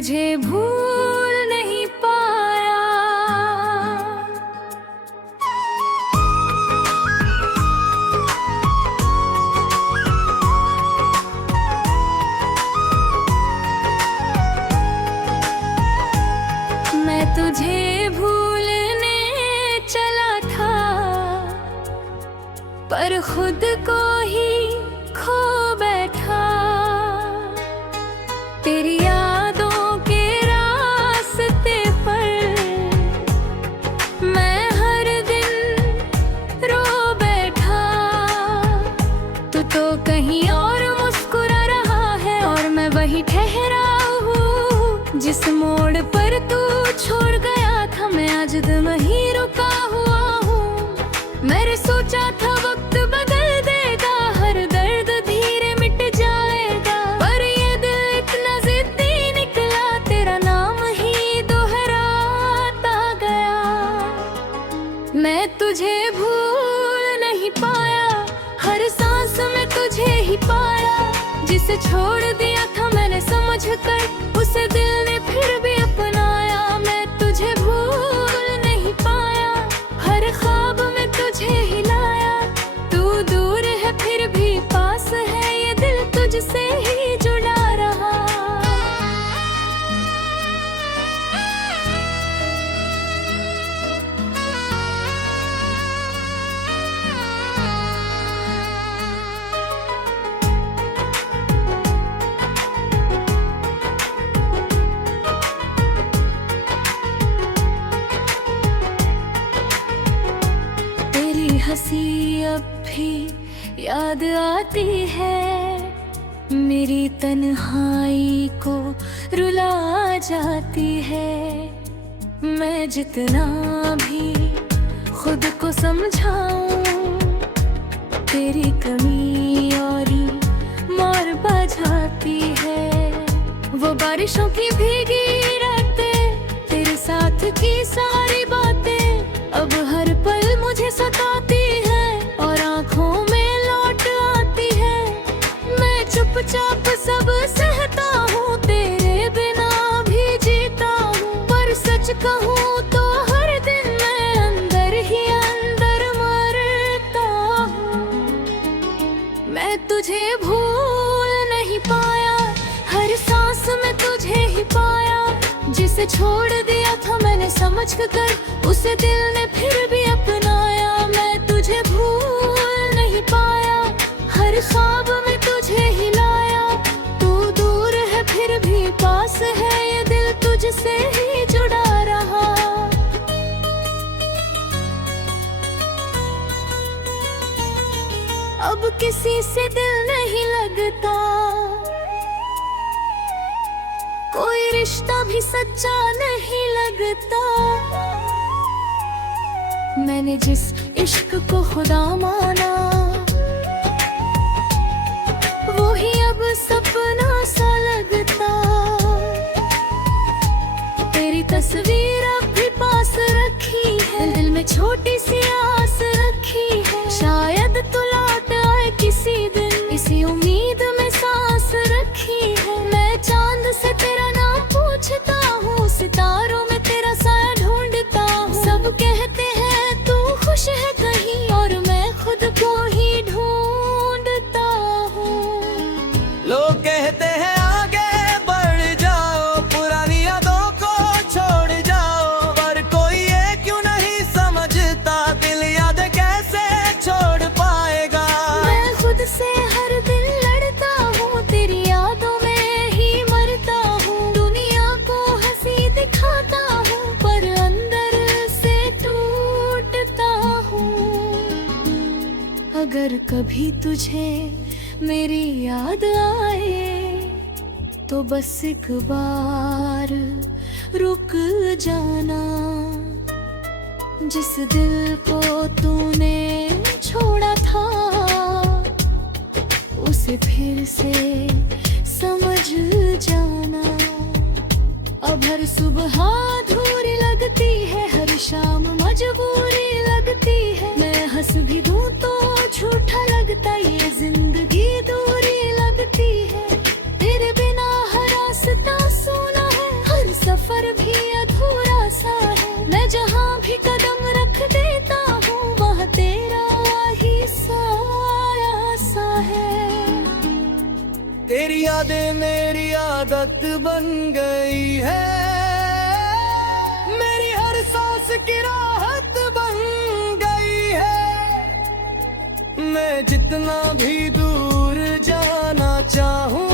तुझे भूल नहीं पाया। मैं तुझे भूलने चला था, पर खुद को ही खो बैठा। तेरी यादों के रास्ते पर मैं हर दिन रो बैठा। तू तो कहीं और मुस्कुरा रहा है और मैं वही ठहरा हूँ। जिस मोड़ पर तू छोड़ गया था, मैं आज दम ही रुका हुआ हूँ। मैंने सोचा था वक्त बदल देगा, हर दर्द धीरे मिट जाएगा, पर ये दिल इतना जिद्दी निकला, तेरा नाम ही दोहराता गया। मैं तुझे भूल नहीं पाया, हर सांस में तुझे ही पाया। जिसे छोड़ दिया था मैंने समझ कर, उसे दिल ने फिर भी अपनाया। मैं तुझे भूल नहीं पाया, हर ख्वाब में तुझे ही लाया। तू दूर है फिर भी पास है, ये दिल तुझसे ही जुड़ा रहा। तेरी हंसी अब भी याद आती है, मेरी तन्हाई को रुला जाती है। मैं जितना भी खुद को समझाऊं, तेरी कमी और ही मार बजाती है। वो बारिशों की भीगी रातें, तेरे साथ की सारी बातें अब हर पल मुझे सताती है और आंखों में लौट आती है। मैं चुपचाप सब सहता हूँ, तेरे बिना भी जीता हूँ, पर सच कहूँ तो हर दिन मैं अंदर ही अंदर मरता हूँ। मैं तुझे भूल नहीं पाया, हर सांस में तुझे ही पाया। जिसे छोड़ दिया था मैंने समझ कर, उसे दिल ने फिर भी अपनाया। मैं तुझे भूल नहीं पाया, हर ख्वाब में तुझे ही लाया। तू दूर है फिर भी पास है, ये दिल तुझसे ही जुड़ा रहा। अब किसी से दिल नहीं लगता, कोई रिश्ता भी सच्चा नहीं लगता। मैंने जिस इश्क को खुदा माना, वो ही अब सपना सा लगता। तेरी तस्वीर अब भी पास रखी है, दिल में छोटी सी आस रखी है। शायद तू लौट आए किसी दिन, इसी उम्मीद में सांस रखी है। मैं चांद से तेरा नाम पूछता हूँ, सितारों में तेरा साया ढूंढता हूँ। सब कहते हैं तू खुश है कहीं, और मैं खुद को ही ढूंढता हूँ। लोग कहते हैं आगे बढ़ जाओ, पुरानी यादों को छोड़ जाओ, पर कोई ये क्यों नहीं समझता, दिल याद कैसे छोड़ पाएगा। मैं खुद से हर दिन लड़ता हूँ, तेरी यादों में ही मरता हूँ। दुनिया को हंसी दिखाता हूँ, पर अंदर से टूटता हूँ। अगर कभी तुझे मेरी याद आए, तो बस एक बार रुक जाना। जिस दिल को तूने छोड़ा था, उसे फिर से समझ जाना। अब हर सुबह अधूरी लगती है, हर शाम मजबूरी लगती है। मैं हंस भी दूं तो झूठा लगता, ये जिंदगी दूरी लगती है। तेरे बिना हर रास्ता सूना है, मैं जहाँ भी कदम रख देता हूँ वहाँ तेरा ही साया सा है। तेरी यादें मेरी आदत बन गई है, मेरी हर सांस की राहत बन गई है। मैं जितना भी दूर जाना चाहूँ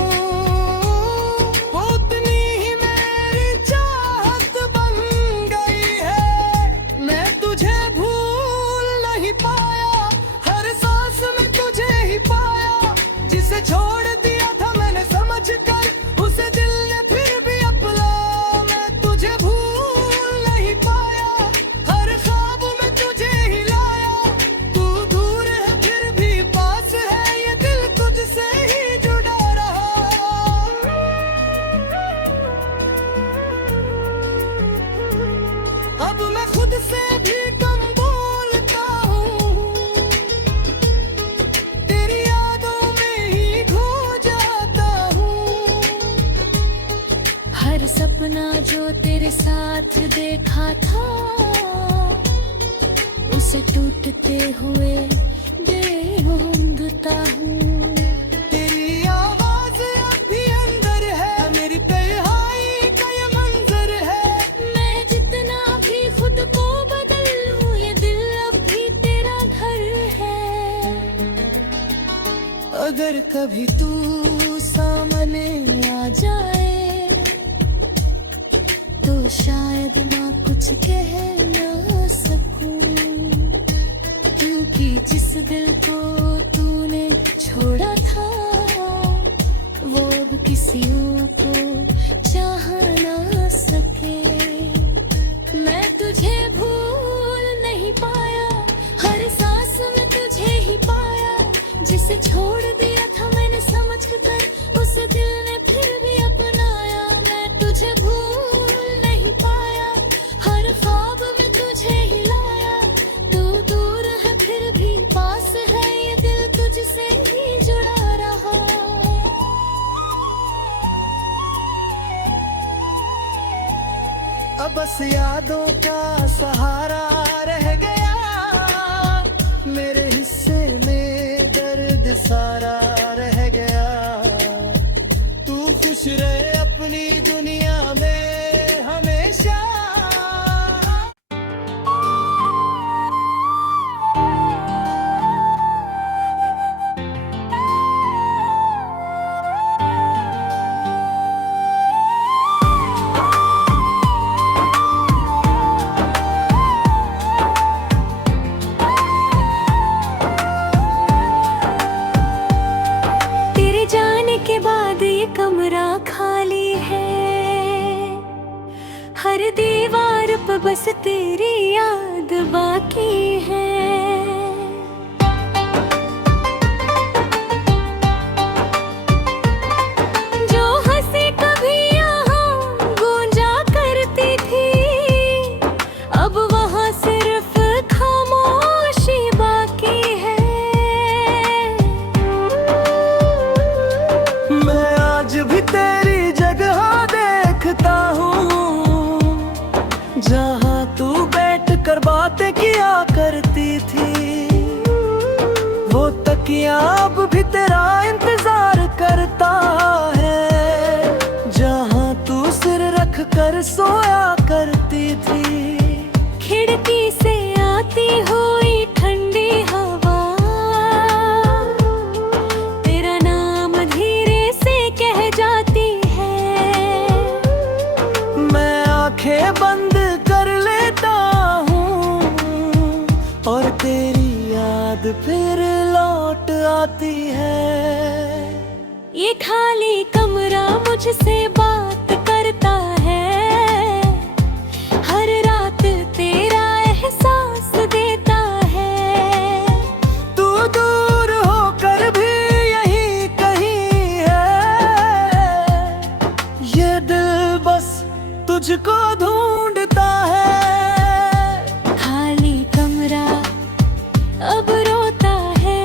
उतनी ही मेरी चाहत बन गई है। मैं तुझे भूल नहीं पाया, हर सांस में तुझे ही पाया। जिसे छोड़ दिया था मैंने समझ कर उसे दिल ने फिर भी अपना। मैं तुझे भूल नहीं पाया, हर ख्वाब में तुझे ही लाया। तू दूर है फिर भी पास है, ये दिल तुझसे ही जुड़ा रहा। अब मैं खुद से भी कम बोलता हूँ, तेरी यादों में ही खो जाता हूँ। हर सपना जो तेरे साथ देखा था उसे टूटते हुए देखता हूँ। तेरी आवाज अब भी अंदर है, मेरी तन्हाई का ये मंजर है। मैं जितना भी खुद को बदल लूं ये दिल अब भी तेरा घर है। अगर कभी तू सामने आ जाए तो शायद ना कुछ कह ना सकूं, क्योंकि जिस दिल को तूने छोड़ा था वो अब किसी को चाह ना सके। मैं तुझे भूल नहीं पाया, हर सांस में तुझे ही पाया। जिसे छोड़ दिया था मैंने समझ कर उसे दिल ने फिर भी अपनाया। मैं तुझे भूल नहीं पाया, हर ख्वाब में तुझे ही लाया। तू दूर है फिर भी पास है, ये दिल तुझसे ही जुड़ा रहा। अब बस यादों का सहारा रह गया, मेरे हिस्से में दर्द सारा रह गया। तू खुश रहे अपनी दुनिया में हमेशा। तेरे जाने के बाद ये कमरा खाली है, हर दीवार पर बस तेरी याद बाकी है। जो हंसी कभी यहाँ गूंजा करती थी अब वहाँ सिर्फ खामोशी बाकी है। मैं आज भी तेरी जगह देखता हूँ, जहाँ तू बैठ कर बातें किया करती थी। वो तकिया अब भी तेरा इंतजार करता है, जहाँ तू सिर रख कर सोया करती थी। खिड़की से आती हुई ठंडी हवा तेरा नाम धीरे से कह जाती है। मैं आंखें बंद कर लेता हूँ और तेरी याद फिर लौट आती है। ये खाली कमरा मुझसे बात करता है, हर रात तेरा एहसास देता है। तू दूर होकर भी यहीं कहीं है, ये दिल बस तुझको ढूंढता है। खाली कमरा अब रोता है,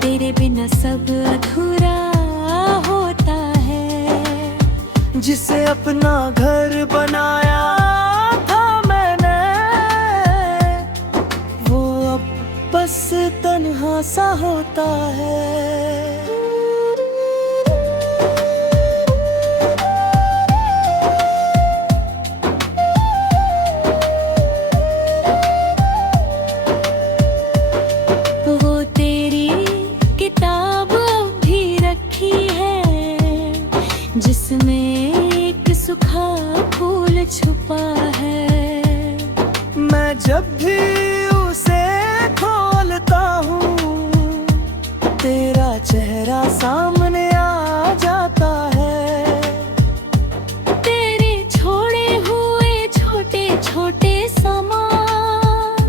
तेरे बिना सब अधूरा होता है। होता है। वो तेरी किताब अब भी रखी है जिसमें एक सूखा फूल छुपा है। मैं जब भी उसे खोलता हूँ तेरा चेहरा सामने आ जाता है। तेरे छोड़े हुए छोटे छोटे सामान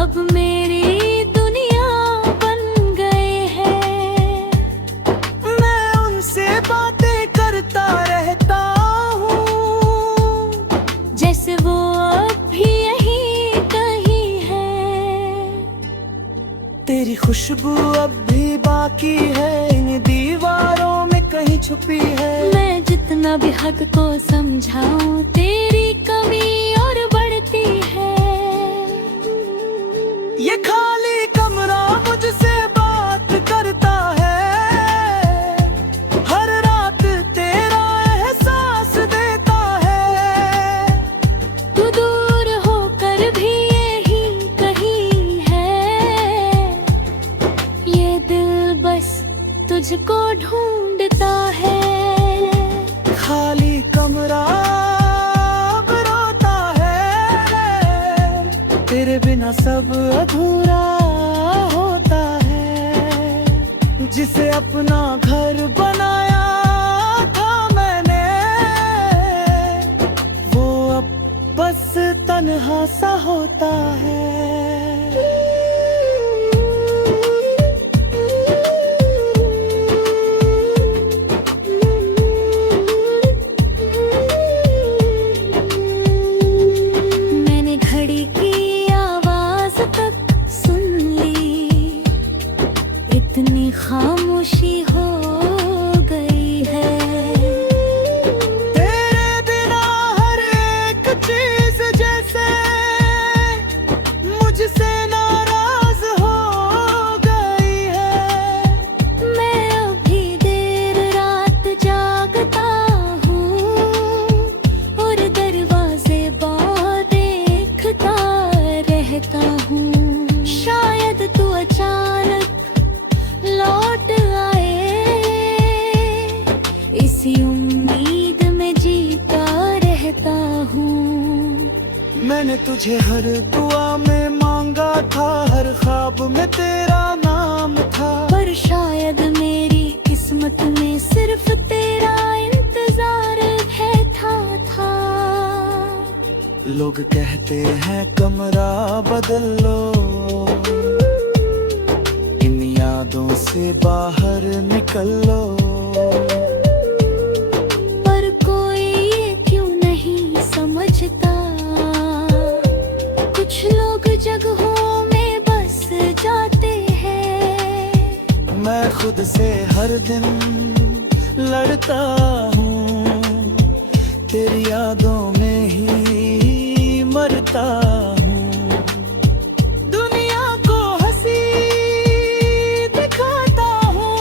अब मेरी दुनिया बन गए हैं। मैं उनसे बातें करता रहता हूँ जैसे वो अब भी यहीं कहीं है। तेरी खुशबू अब भी बाकी है इन दीवारों में कहीं छुपी है। मैं जितना भी हद को समझाऊं तेरी कमी और बढ़ती है। ये खाली कमरा मुझसे बात करता है, हर रात तेरा एहसास देता है। तू दूर होकर भी यहीं कहीं है। ये दिल बस तुझको ढूंढता है। खाली कमरा अब रोता है, तेरे बिना सब अधूरा होता है। जिसे अपना घर बनाया था मैंने, वो अब बस तन्हा सा होता है। मैंने घड़ी की आवाज तक सुन ली, इतनी खामोशी हो गई है। तेरे बिना हर एक चीज जैसे मुझसे नाराज हो गई है। मैं अभी देर रात जागता हूँ और दरवाजे बाहर देखता रहता हूँ। शायद तू अचानक लौट आए, इसी उम्मीद में जीता रहता हूँ। मैंने तुझे हर दुआ में मांगा था, हर ख्वाब में तेरा नाम था। पर शायद मेरी किस्मत में सिर्फ तेरा इंतजार बैठा था। लोग कहते हैं कमरा बदल लो, इन यादों से बाहर निकल लो। पर कोई ये क्यों नहीं समझता, कुछ लोग जगहों में बस जाते हैं। मैं खुद से हर दिन लड़ता हूँ, तेरी यादों में ही मरता हूँ। दुनिया को हंसी दिखाता हूँ,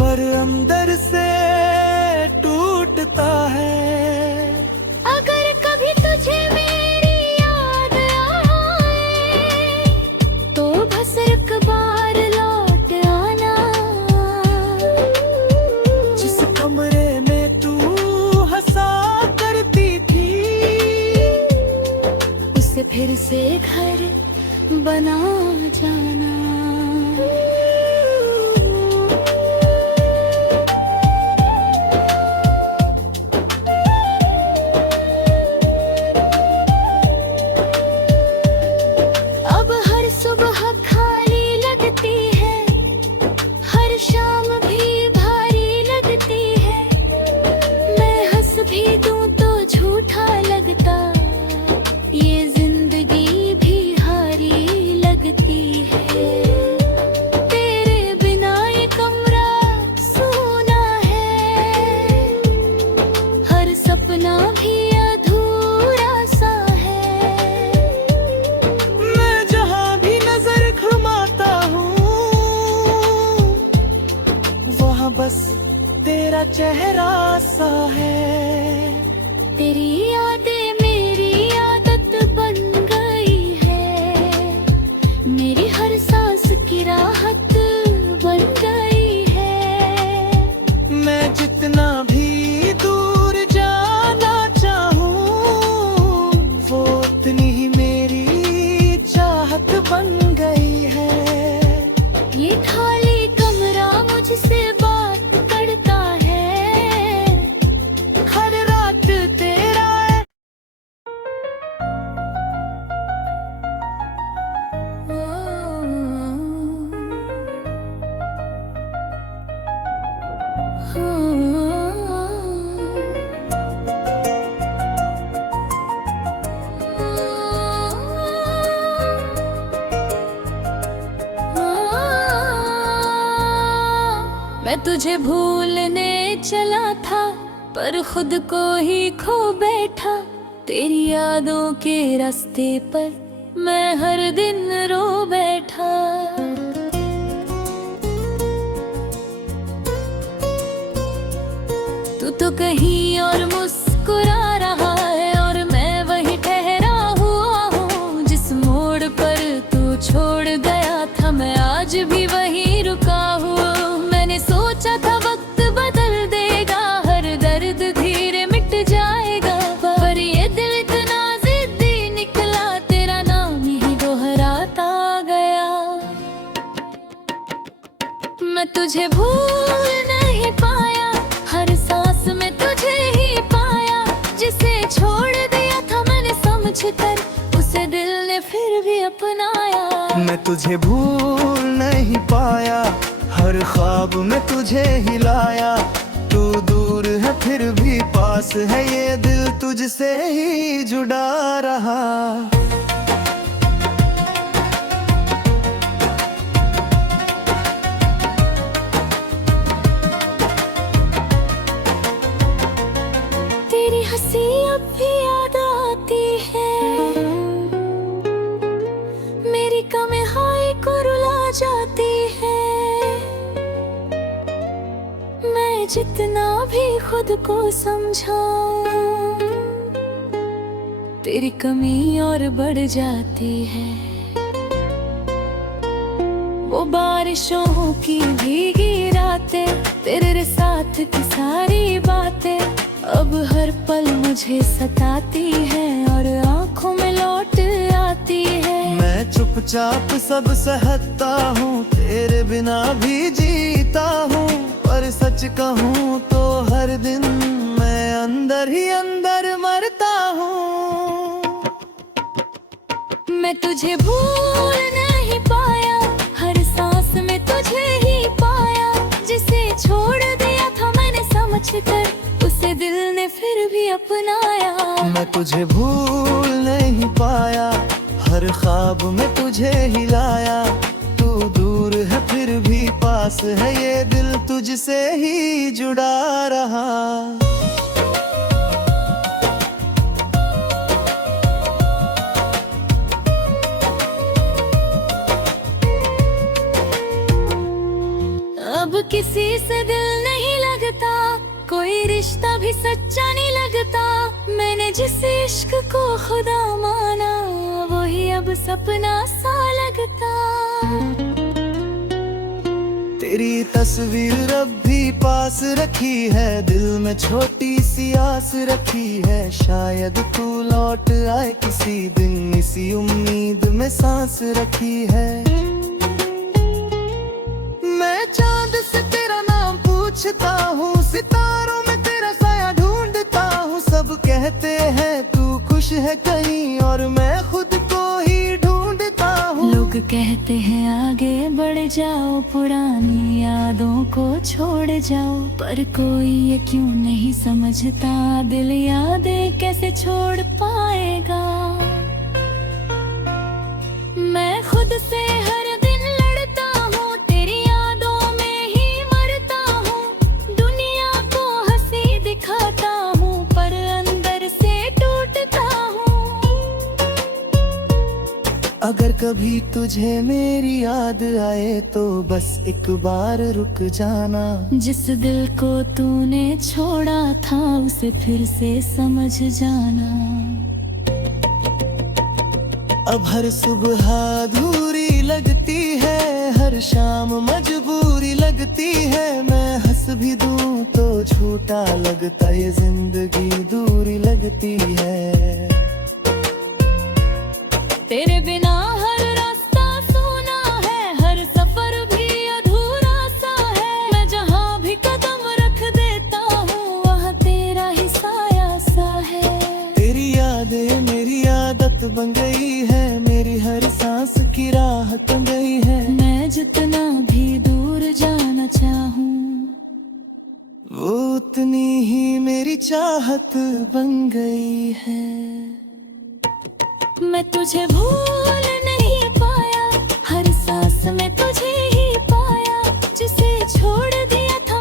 पर अंदर से टूटता है। अगर कभी तुझे मेरी याद आए तो बस एक बार लौट आना। जिस कमरे में तू हंसा करती थी, उसे फिर से घर बना जाना। अब हर सुबह खाली लगती है, हर शाम भी भारी लगती है। मैं हंस भी दूं तो झूठा लगता, ये जिंदगी भी हारी लगती है। मैं तुझे भूलने चला था, पर खुद को ही खो बैठा। तेरी यादों के रास्ते पर मैं हर दिन रो बैठा। तू तो कहीं और मुस्कुरा रहा है और मैं वहीं ठहरा हुआ हूँ। जिस मोड़ पर तू छोड़ गया था, मैं आज भी वहीं रुका हुआ। मैंने सोचा था वक्त बदल देगा, हर दर्द धीरे मिट जाएगा, पर ये दिल इतना जिद्दी निकला, तेरा नाम ही दोहराता गया। मैं तुझे भूल नहीं पाया, हर सांस में तुझे ही पाया। जिसे छोड़ दिया था मैंने समझ कर, उसे दिल ने फिर भी अपनाया। मैं तुझे भूल नहीं पाया, हर ख्वाब में तुझे ही लाया। तू दूर है फिर भी पास है, ये दिल तुझसे ही जुड़ा रहा। तेरी हंसी अब भी याद आती है, मेरी कमी को रुला जाती है। मैं जितना भी खुद को समझाऊं, तेरी कमी और बढ़ जाती है। वो बारिशों की भीगी रातें, तेरे साथ की सारी बातें अब हर पल मुझे सताती है और आंखों में लौट आती है। मैं चुपचाप सब सहता हूँ, तेरे बिना भी जीता हूँ। पर सच कहूँ तो हर दिन मैं अंदर ही अंदर मरता हूँ। मैं तुझे भूल नहीं पाया, हर सांस में तुझे ही पाया। जिसे छोड़ दिया था मैंने समझ कर, उसे दिल ने फिर भी अपनाया। मैं तुझे भूल नहीं पाया, हर ख्वाब में तुझे ही लाया। तू दूर है फिर भी पास है, ये दिल तुझसे ही जुड़ा रहा। अब किसी से दिल नहीं लगता, कोई रिश्ता भी सच्चा नहीं लगता। मैंने जिस इश्क को खुदा माना, वही अब सपना सा लगता। तेरी तस्वीर अब भी पास रखी है, दिल में छोटी सी आस रखी है। शायद तू लौट आए किसी दिन, इसी उम्मीद में सांस रखी है। मैं चांद से तेरा नाम पूछता हूँ, सितारों में तेरा साया ढूंढता हूँ। सब कहते हैं तू खुश है कहीं, और मैं खुद को ही ढूंढता हूँ। लोग कहते हैं आगे बढ़ जाओ, पुरानी यादों को छोड़ जाओ, पर कोई ये क्यों नहीं समझता, दिल यादें कैसे छोड़ पाएगा। मैं खुद से हर दिन लड़ता हूँ, तेरी यादों में ही मरता हूँ। दुनिया को हंसी दिखाता हूँ, पर अंदर से टूटता हूँ। अगर कभी तुझे मेरी याद आए तो बस एक बार रुक जाना। जिस दिल को तूने छोड़ा था, उसे फिर से समझ जाना। अब हर सुबह अधूरी लगती है, हर शाम मजबूरी लगती है। मैं हंस भी दूं तो झूठा लगता, ये जिंदगी दूरी लगती है। तेरे बिना हर रास्ता सूना है, हर सफर भी अधूरा सा है। मैं जहाँ भी कदम रख देता हूँ, वहाँ तेरा ही साया सा है। तेरी यादें मेरी आदत बन गई है, मेरी हर सांस की राहत बन गई है। मैं जितना भी दूर जाना चाहूँ, वो उतनी ही मेरी चाहत बन गई है। मैं तुझे भूल नहीं पाया, हर सांस में तुझे ही पाया। जिसे छोड़ दिया था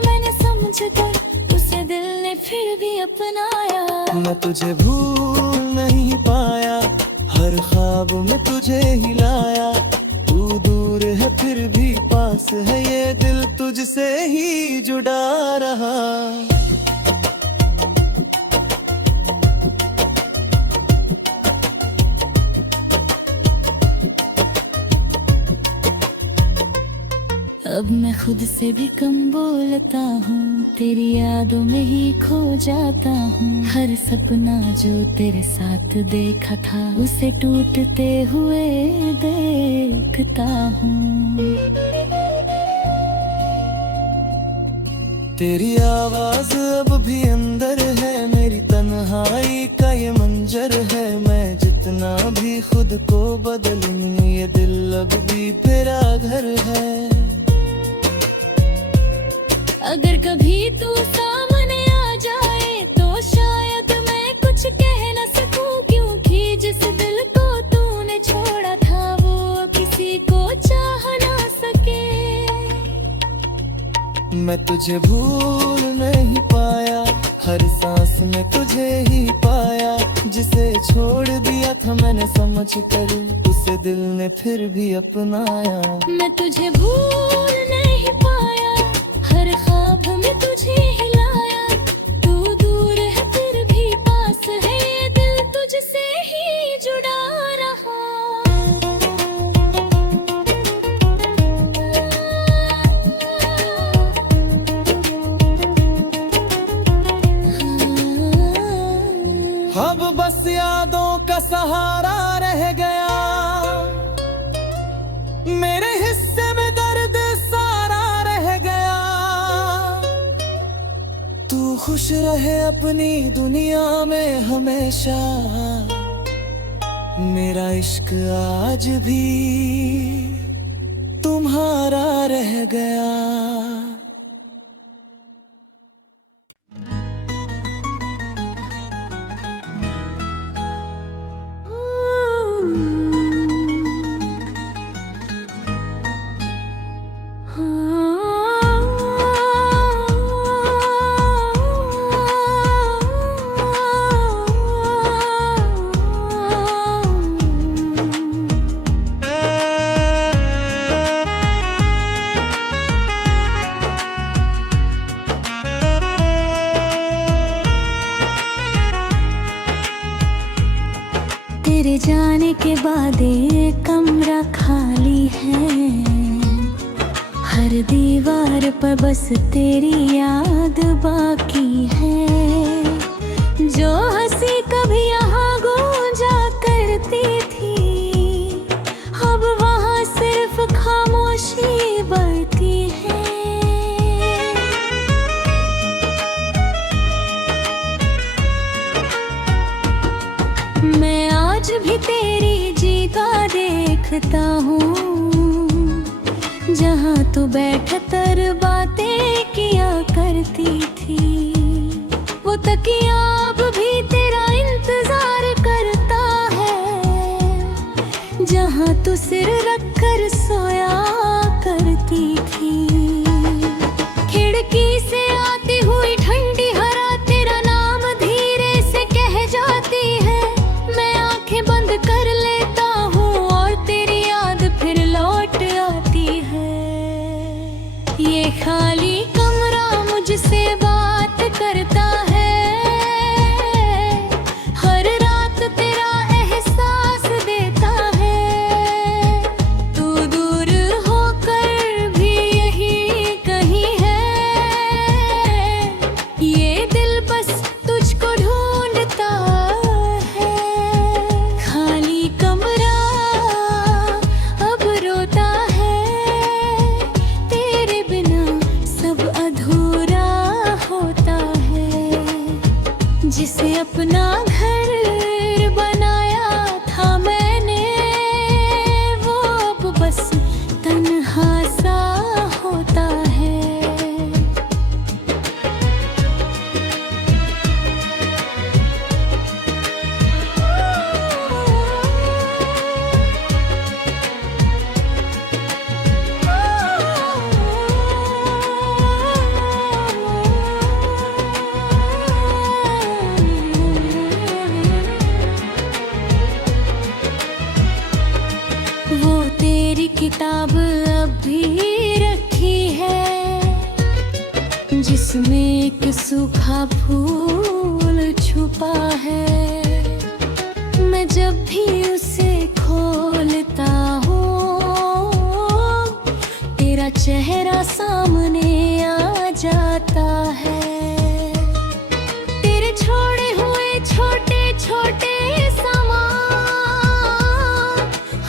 मैं तुझे भूल नहीं पाया, हर ख्वाब में तुझे हिलाया। तू दूर है फिर भी पास है, ये दिल तुझसे ही जुड़ा रहा। अब मैं खुद से भी कम बोलता हूँ, तेरी यादों में ही खो जाता हूँ। हर सपना जो तेरे साथ देखा था, उसे टूटते हुए देखता हूँ। तेरी आवाज अब भी अंदर है, मेरी तन्हाई का ये मंजर है। मैं जितना भी खुद को बदलूं, ये दिल अब भी तेरा घर है। अगर कभी तू सामने आ जाए तो शायद मैं कुछ कह न सकूं, क्योंकि जिस दिल को तूने छोड़ा था वो किसी को चाह ना सके। मैं तुझे भूल नहीं पाया, हर सांस में तुझे ही पाया। जिसे छोड़ दिया था मैंने समझ कर, उसे दिल ने फिर भी अपनाया। मैं तुझे भूल नहीं पाया, हर ख्वाब में तुझे हिलाया। तू दूर है फिर भी पास है, ये दिल तुझसे ही जुड़ा रहा। अब बस यादों का सहारा रह गया, मेरे हिस्से में दर्द सारा रह गया। तू खुश रहे अपनी दुनिया में हमेशा, मेरा इश्क आज भी तुम्हारा रह गया। तेरे जाने के बाद ये कमरा खाली है, हर दीवार पर बस तेरी याद बाकी है। जो हंसी कभी यहाँ गूंजा करती थी, अब वहाँ सिर्फ खामोशी बढ़ती है। मैं आज भी तेरी जीता देखता हूँ, जहाँ तू बैठ कर बातें किया करती थी। वो तकिया अब भी तेरा इंतजार करता है, जहाँ तू सिर रख कर सोया करती थी। खिड़की से आती हुई ठंडी हवा तेरा नाम धीरे से कह जाती है। मैं आंखें बंद कर लेता हूँ और तेरी याद फिर लौट आती है। ये खाली कमरा मुझसे बात करता है, हर रात तेरा एहसास देता है। तू दूर किताब अब भी रखी है, जिसमें एक सूखा फूल छुपा है। मैं जब भी उसे खोलता हूँ, तेरा चेहरा सामने आ जाता है। तेरे छोड़े हुए छोटे छोटे सामान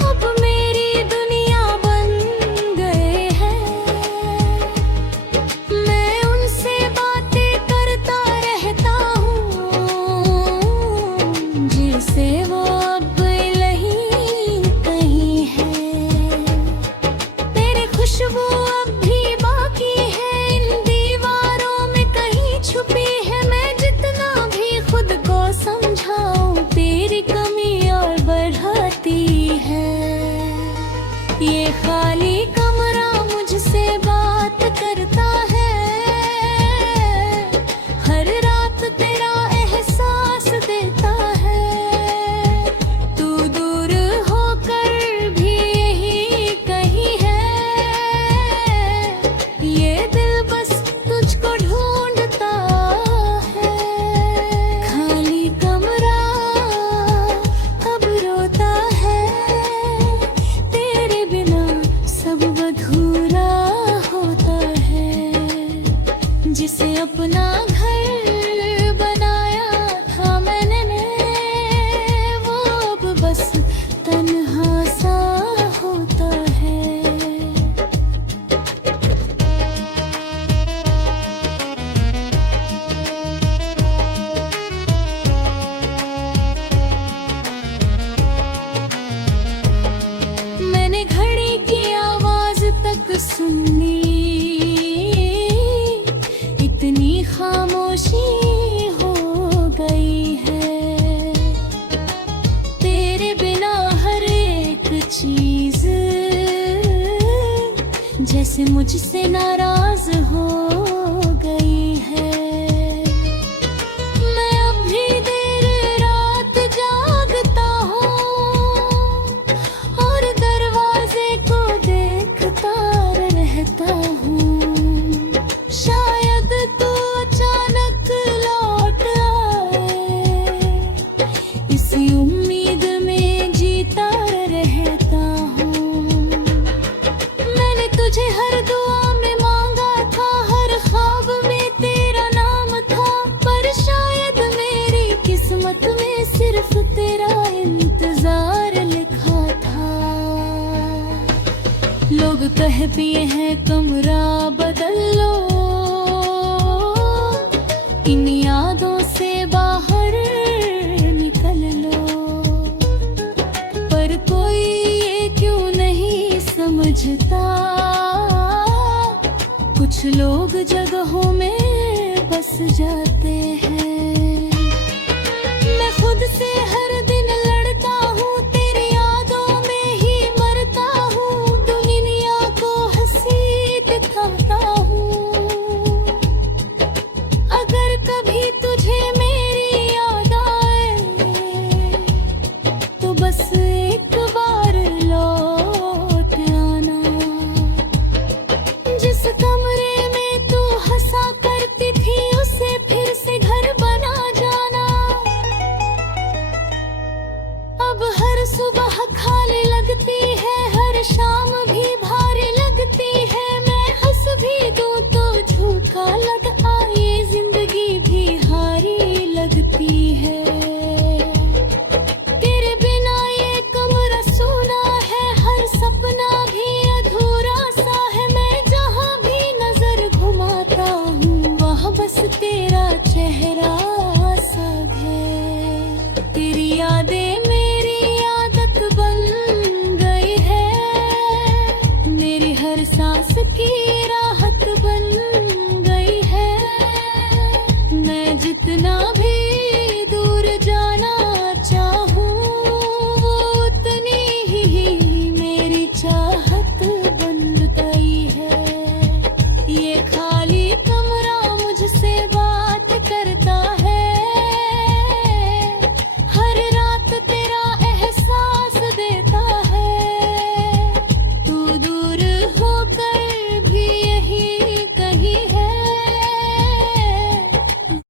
अब मेरी दुनिया बन गए हैं। मैं उनसे बातें करता रहता हूँ, जिसे वो अब नहीं कहीं है। तेरी खुशबू अब भी बाकी है, इन दीवारों में कहीं छुपी है। मैं जितना भी खुद को समझाऊं, तेरी कमी और बढ़ती है। ये खाली कमरा मुझसे बात करता है, हर रात तेरा एहसास देता है। तू दूर होकर भी यही कहीं है, ये दिल बस तुझको ढूंढता है। खाली कमरा अब रोता है, तेरे बिना सब अधूरा होता है। जिसे अपना घर बनाया था मैंने, वो अब बस तन्हा सा होता है। मैंने घड़ी की आवाज तक सुन ली, इतनी खामोशी हो गई है। तेरे बिना हर एक चीज जैसे मुझसे नाराज हो गई है। मैं अब भी देर रात जागता हूँ और दरवाजे को देखता रहता हूँ। शायद तू अचानक लौट आए, इसी उम्मीद में जीता रहता हूँ। मैंने तुझे हर दुआ में मांगा था, हर ख्वाब में तेरा नाम था, पर शायद मेरी किस्मत में सिर्फ तेरा इंतजार लिखा था। लोग कह पिए हैं कमरा बदल लो, इन यादों से बाहर निकल लो, पर कोई ये क्यों नहीं समझता। कुछ लोग जगहों में बस जाते हैं। मैं खुद से हर दिन लड़ता हूँ, तेरी यादों में ही मरता हूँ। दुनिया को हंसी दिखाता हूँ, अगर कभी तुझे मेरी याद आए, तो बस एक बार लौट आना। जिस कमरे में तू हंसा करती थी, उसे फिर से घर बना जाना। अब हर सुबह खाली लगती है, हर शाम भी भारी लगती है। मैं हंस भी दूं तो झूठा लग आए, जिंदगी भी हारी लगती है। तेरे बिना ये कमरा सूना है, हर सपना भी अधूरा सा है। मैं जहाँ भी नजर घुमाता हूँ, वहाँ बस तेरा चेहरा साग है। तेरी यादें मेरी आदत बन गई है, मेरी हर सांस की राहत बन गई है। मैं जितना